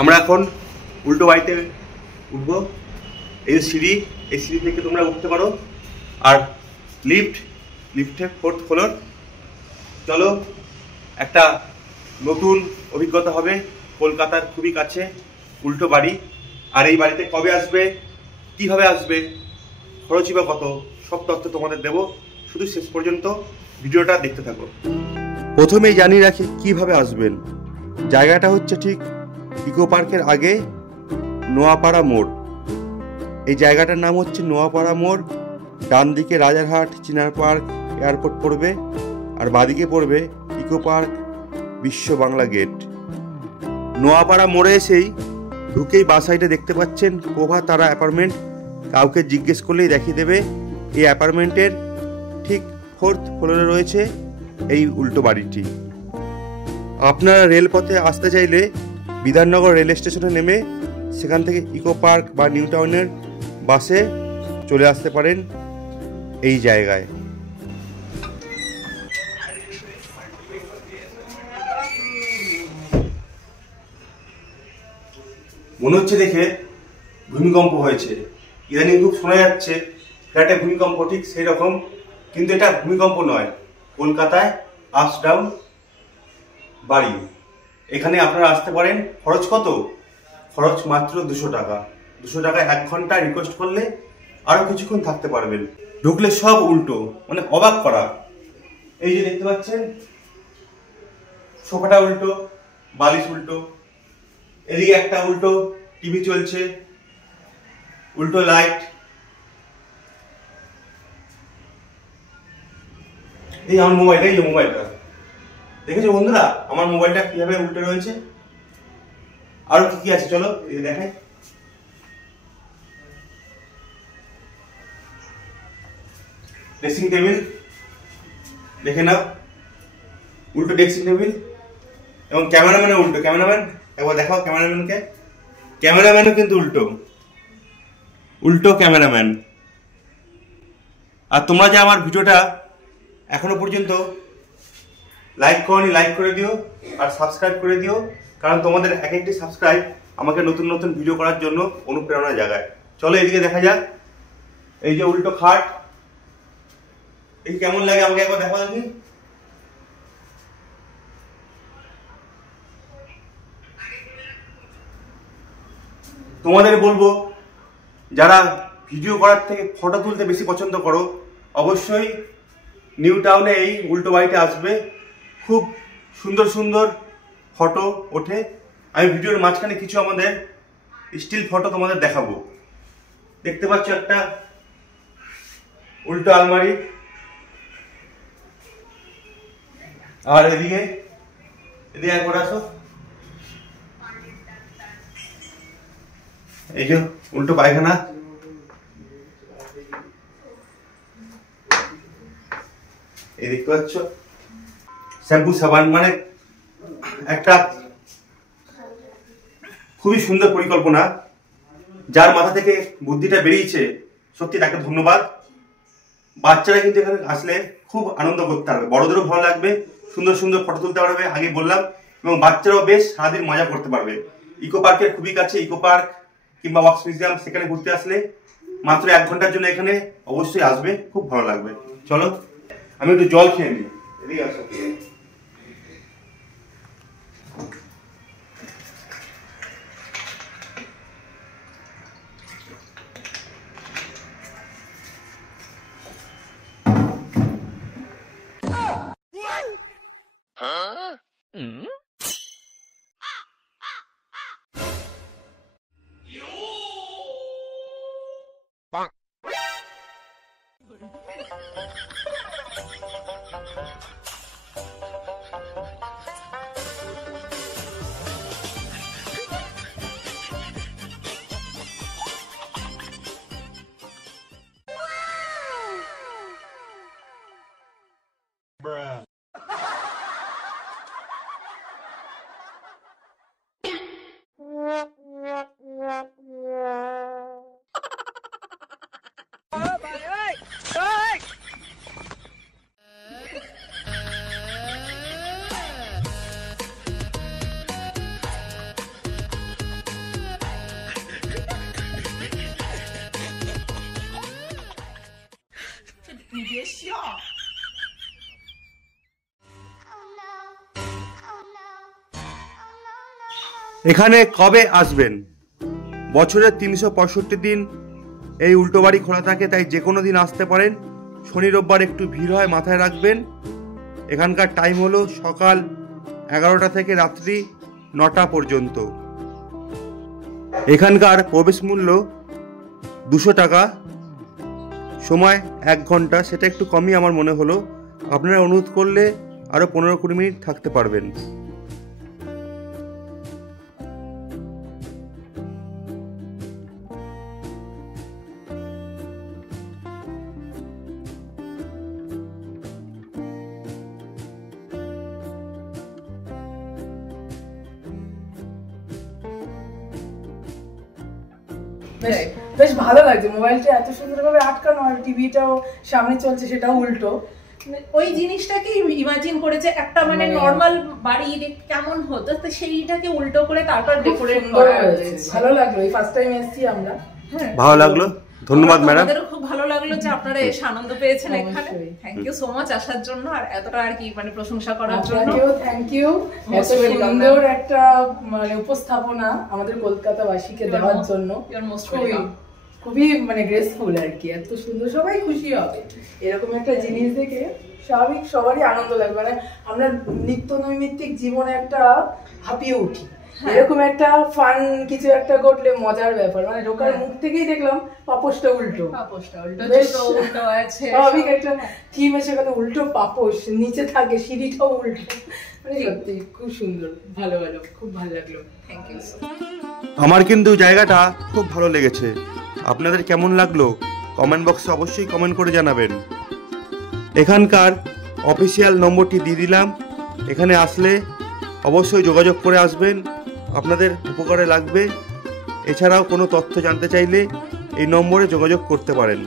আমরা এখন উল্টো বাড়িতে উঠবো। এই সিঁড়ি, এই সিঁড়ি থেকে তোমরা উঠতে পারো। আর লিফটে 4th ফ্লোর। চলো, একটা নতুন অভিজ্ঞতা হবে। কলকাতার খুবই কাছে উল্টো বাড়ি। আর এই বাড়িতে কবে আসবে, কিভাবে আসবে, খরচই বা কত, সব তথ্য তোমাদের দেবো। শুধু শেষ পর্যন্ত ভিডিওটা দেখতে থাকো। প্রথমেই জানিয়ে রাখি কিভাবে আসবেন। জায়গাটা হচ্ছে ঠিক ইকো পার্কের আগে নোয়াপাড়া মোড়। এই জায়গাটার নাম হচ্ছে নোয়াপাড়া মোড়। ডান দিকে রাজারহাট চিনার পার্ক এয়ারপোর্ট পড়বে, আর বাদিকে পড়বে ইকো পার্ক বিশ্ব বাংলা গেট। নোয়াপাড়া মোড়ে এসেই ঢুকেই বাঁ সাইডে দেখতে পাচ্ছেন প্রভা তারা অ্যাপার্টমেন্ট। কাউকে জিজ্ঞেস করলেই দেখিয়ে দেবে। এই অ্যাপার্টমেন্টের ঠিক 4th ফ্লোরে রয়েছে এই উল্টো বাড়িটি। আপনারা রেলপথে আসতে চাইলে বিধাননগর রেল স্টেশনে নেমে সেখান থেকে ইকো পার্ক বা নিউ টাউনের বাসে চলে আসতে পারেন এই জায়গায়। মনে হচ্ছে দেখে ভূমিকম্প হয়েছে। ইদানিং খুব শোনা যাচ্ছে ফ্ল্যাটে ভূমিকম্প, ঠিক সেই রকম, কিন্তু এটা ভূমিকম্প নয়। কলকাতায় আপস ডাউন বাড়ি। এখানে আপনারা আসতে পারেন। খরচ কত? খরচ মাত্র 200 টাকা। 200 টাকায় 1 ঘন্টা রিকোয়েস্ট করলে আরো কিছুক্ষণ থাকতে পারবেন। ঢুকলে সব উল্টো, মানে অবাক করা। এই যে দেখতে পাচ্ছেন, সোফাটা উল্টো, বালিশ উল্টো, এদিকে একটা উল্টো টিভি চলছে, উল্টো লাইট। এই আমার মোবাইলটা, এই মোবাইলটা দেখেছো বন্ধুরা, আমার মোবাইলটা কিভাবে উল্টে রয়েছে। আরো কি কি আছে চলো এই দেখাই। ড্রেসিং টেবিল দেখে নাও, উল্টো ড্রেসিং টেবিল। এবং ক্যামেরাম্যানও উল্টো। ক্যামেরাম্যান একবার দেখাও ক্যামেরাম্যানকে। ক্যামেরাম্যানও কিন্তু উল্টো, উল্টো ক্যামেরাম্যান। আর তোমরা যে আমার ভিডিওটা এখনো পর্যন্ত লাইক করনি, লাইক করে দিও আর সাবস্ক্রাইব করে দিও, কারণ তোমাদের এক একটি সাবস্ক্রাইব আমাকে নতুন নতুন ভিডিও করার জন্য অনুপ্রেরণা জাগায়। চলো এদিকে দেখা যাক। এই যে উল্টো খাট, এই কেমন লাগে আমাকে একবার দেখো দেখি। তোমাদের বলবো, যারা ভিডিও করার থেকে ফটো তুলতে বেশি পছন্দ করো, অবশ্যই নিউ টাউনে এই উল্টো বাড়িতে আসবে। খুব সুন্দর সুন্দর ফটো ওঠে। আমি ভিডিওর মাঝখানে কিছু আমাদের স্টিল ফটো তোমাদের দেখাবো। দেখতে পাচ্ছ একটা উল্টো আলমারি, আর এদিকে একবার আসো, এই যে উল্টো পায়খানা। এই দেখতে পাচ্ছ শ্যাম্পু সাবান, মানে একটা খুবই সুন্দর পরিকল্পনা। যার মাথা থেকে বুদ্ধিটা বেরিয়েছে, সত্যি তাকে ধন্যবাদ। বাচ্চারা কিন্তু এখানে আসলে খুব আনন্দ করতে পারবে, বড়দেরও ভালো লাগবে, সুন্দর সুন্দর ফটো তুলতে পারবে, আগে বললাম। এবং বাচ্চারাও বেশ সারাদিন মজা করতে পারবে। ইকো পার্কের খুবই কাছে ইকো পার্ক কিংবা ওয়াক্স মিউজিয়াম, সেখানে ঘুরতে আসলে মাত্র 1 ঘন্টার জন্য এখানে অবশ্যই আসবে, খুব ভালো লাগবে। চলো আমি একটু জল খেয়ে নিই। এদিকে আসো। এখানে কবে আসবেন? বছরের 365 দিন এই উল্টো বাড়ি খোলা থাকে, তাই যে কোনো দিন আসতে পারেন। শনি রোববার একটু ভিড় হয়, মাথায় রাখবেন। এখানকার টাইম হলো সকাল 11টা থেকে রাত্রি 9টা পর্যন্ত। এখানকার প্রবেশ মূল্য 200 টাকা, সময় 1 ঘন্টা, সেটা একটু কমই আমার মনে হলো। আপনারা অনুরোধ করলে আরও 15-20 মিনিট থাকতে পারবেন। বেশ ভালো লাগছে, মোবাইলটা এত সুন্দরভাবে আটকানো আর টিভিটাও সামনে চলছে, সেটাও উল্টো। ওই জিনিসটাকে ইমাজিন করেছে একটা মানে নরমাল বাড়ি কেমন হতো, তো সেইটাকে উল্টো করে তারপর ডেকোরেট করা হয়েছে। ভালো লাগলো, এই ফার্স্ট টাইম এসেছি আমরা। ভালো লাগলো, ধন্যবাদ ম্যাডাম। আমাদেরও খুব ভালো লাগলো যে আপনারা এসে আনন্দ পেয়েছেন এখানে। থ্যাংক ইউ সো মাচ আসার জন্য আর এতটা আর কি মানে প্রশংসা করার জন্য। থ্যাংক ইউ, এত সুন্দর একটা মানে উপস্থাপনা আমাদের কলকাতাবাসীকে দেওয়ার জন্য। খুবই মানে গ্রেসফুল আর কি, এত সুন্দর, সবাই খুশি হবে এরকম একটা জিনিস দেখে। স্বাভাবিক সবারই আনন্দ লাগবে, মানে আমরা নিত্য নৈমিত্তিক জীবনে একটা হাঁপিয়ে উঠি, এরকম একটা ফান কিছু একটা ঘটলে মজার ব্যাপার। মানে ঢোকার মুখ থেকেই দেখলাম পাপোশটা উল্টো, স্বাভাবিক একটা থিম এসে গেল, উল্টো পাপোশ, নিচে থাকে সিঁড়িটাও উল্টো, মানে সত্যি খুব সুন্দর, ভালো ভালো, খুব ভালো লাগলো। Thank you. আমার কিন্তু জায়গাটা খুব ভালো লেগেছে। আপনাদের কেমন লাগলো কমেন্ট বক্সে অবশ্যই কমেন্ট করে জানাবেন। এখানকার অফিসিয়াল নম্বরটি দিয়ে দিলাম, এখানে আসলে অবশ্যই যোগাযোগ করে আসবেন, আপনাদের উপকারে লাগবে। এছাড়াও কোনো তথ্য জানতে চাইলে এই নম্বরে যোগাযোগ করতে পারেন।